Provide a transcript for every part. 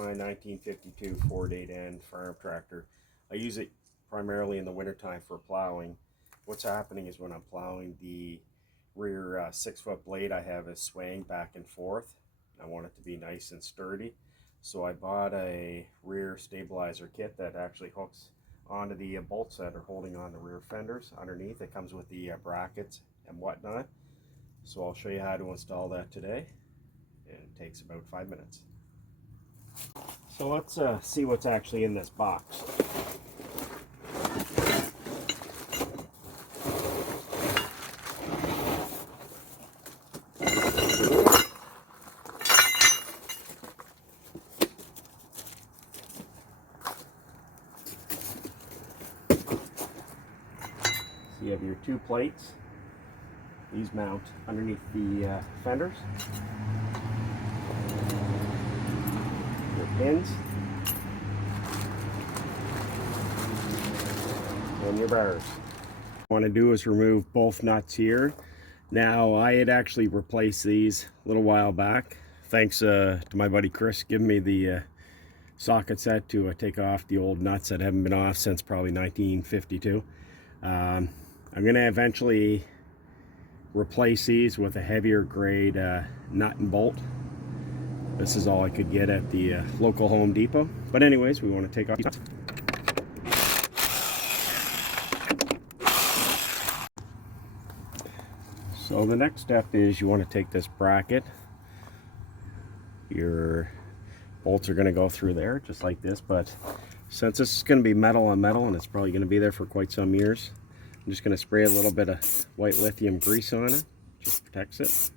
my 1952 Ford 8N farm tractor. I use it primarily in the wintertime for plowing. What's happening is when I'm plowing, the rear 6-foot blade I have is swaying back and forth. I want it to be nice and sturdy. So I bought a rear stabilizer kit that actually hooks onto the bolts that are holding on the rear fenders underneath. It comes with the brackets and whatnot. So I'll show you how to install that today. And it takes about 5 minutes. So let's see what's actually in this box. So you have your 2 plates. These mount underneath the fenders. Your pins. And your bars. What I want to do is remove both nuts here. Now, I had actually replaced these a little while back. Thanks to my buddy Chris giving me the socket set to take off the old nuts that haven't been off since probably 1952. I'm going to eventually replace these with a heavier grade nut and bolt. This is all I could get at the local Home Depot. But anyways, we want to take off these nuts. So the next step is you want to take this bracket. Your bolts are going to go through there just like this, but since this is going to be metal on metal and it's probably going to be there for quite some years, I'm just going to spray a little bit of white lithium grease on it. Just protects it.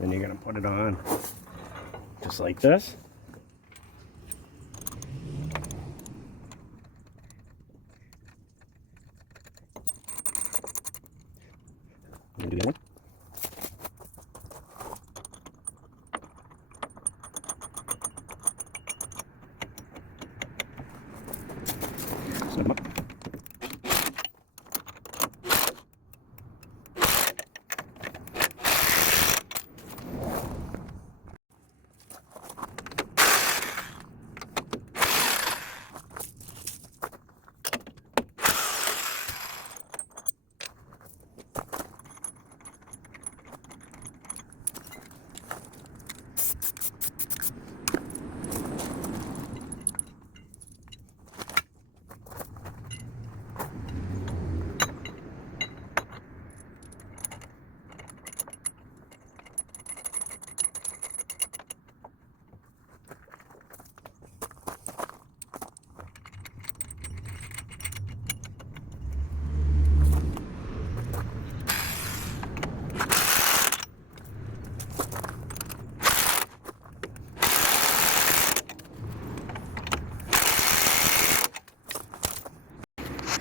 Then you're going to put it on just like this. And do the other one. Set them up.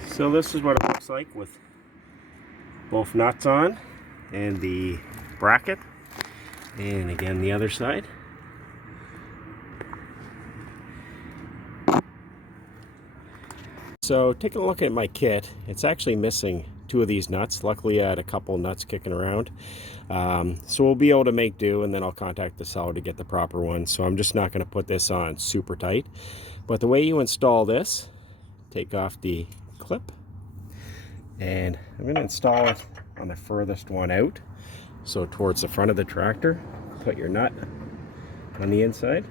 So this is what it looks like with both nuts on and the bracket, and again the other side. So taking a look at my kit, it's actually missing 2 of these nuts. Luckily I had a couple nuts kicking around, so we'll be able to make do, and then I'll contact the seller to get the proper one. So I'm just not going to put this on super tight, but the way you install this, take off the clip, and I'm going to install it on the furthest one out, so towards the front of the tractor. Put your nut on the inside.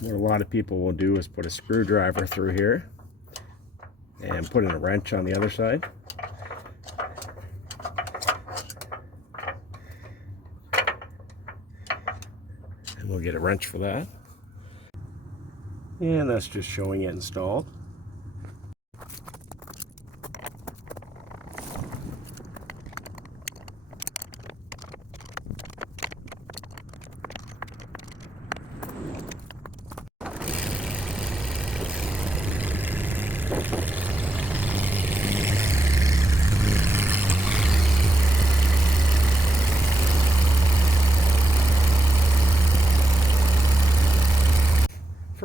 What a lot of people will do is put a screwdriver through here and put in a wrench on the other side. And we'll get a wrench for that. And that's just showing it installed.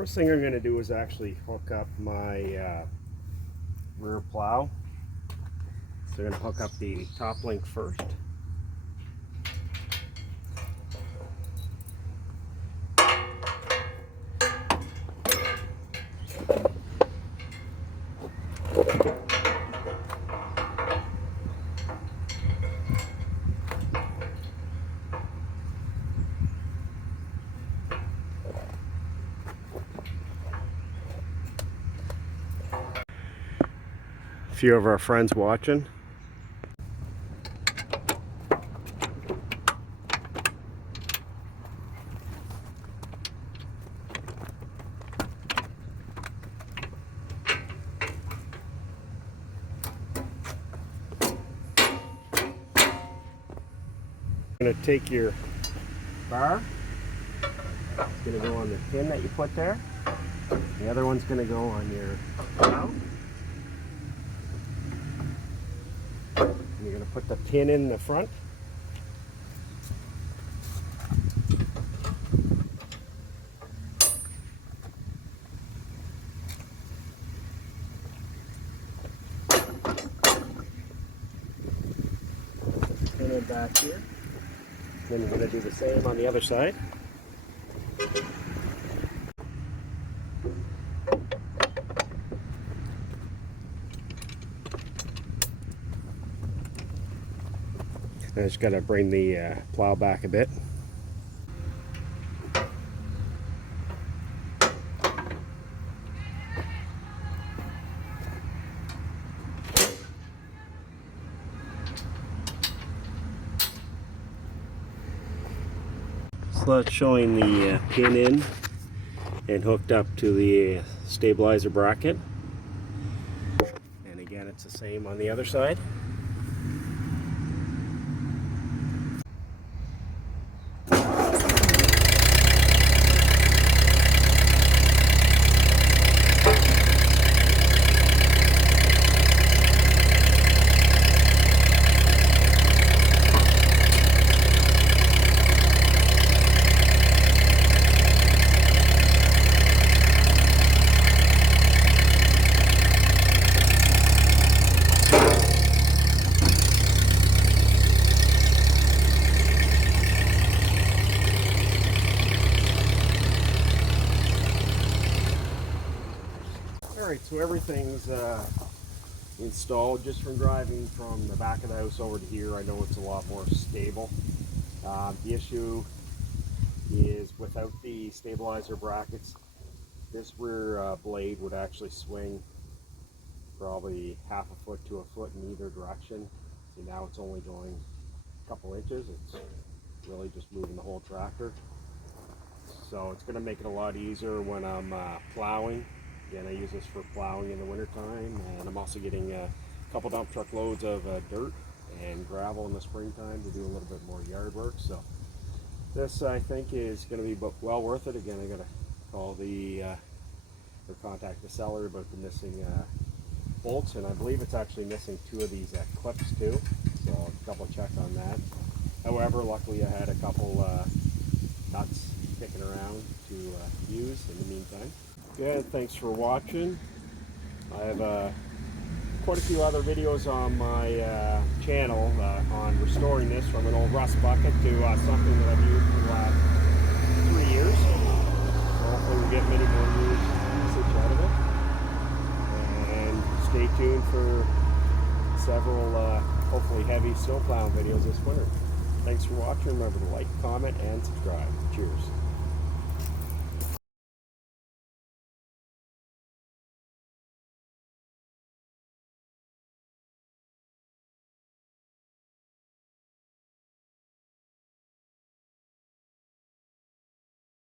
First thing I'm going to do is actually hook up my rear plow. So I'm going to hook up the top link first. A few of our friends watching. You're going to take your bar, it's going to go on the pin that you put there. The other one's going to go on your plow. And you're going to put the pin in the front. Pin it back here. Then we're going to do the same on the other side. I just got to bring the plow back a bit. So that's showing the pin in and hooked up to the stabilizer bracket. And again, it's the same on the other side. Alright, so everything's installed. Just from driving from the back of the house over to here, I know it's a lot more stable. The issue is without the stabilizer brackets, this rear blade would actually swing probably half a foot to a foot in either direction. See, now it's only going a couple inches. It's really just moving the whole tractor. So it's going to make it a lot easier when I'm plowing. Again, I use this for plowing in the wintertime, and I'm also getting a couple dump truck loads of dirt and gravel in the springtime to do a little bit more yard work. So this, I think, is going to be well worth it. Again, I got to call or contact the seller about the missing bolts, and I believe it's actually missing 2 of these clips too. So I'll double check on that. However, luckily I had a couple nuts kicking around to use in the meantime. Good, thanks for watching. I have quite a few other videos on my channel on restoring this from an old rust bucket to something that I've used for the last 3 years. So hopefully we'll get many more years usage out of it. And stay tuned for several hopefully heavy snow plowing videos this winter. Thanks for watching. Remember to like, comment, and subscribe. Cheers.